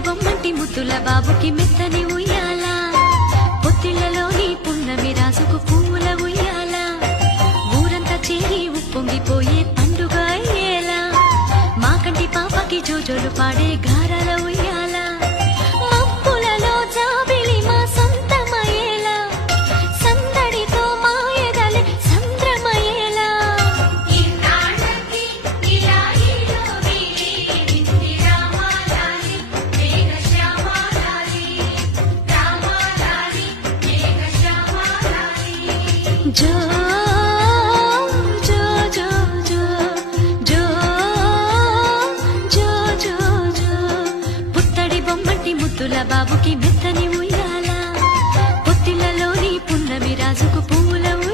బొమ్మంటి ముద్దుల బాబుకి మెత్తని ఉయ్యాల. పొత్తిళ్ళలోని పున్నమి రాసుకు పువ్వుల ఉయ్యాల. ఊరంతా చేరి ఉప్పొంగిపోయే పండుగ అయ్యేలా మా కంటి పాపకి జోజోలు పాడే గార బాబుకి మెత్తని ఉయ్యాల. పొత్తిళ్ళలోని పున్నమి రాజుకు పువ్వుల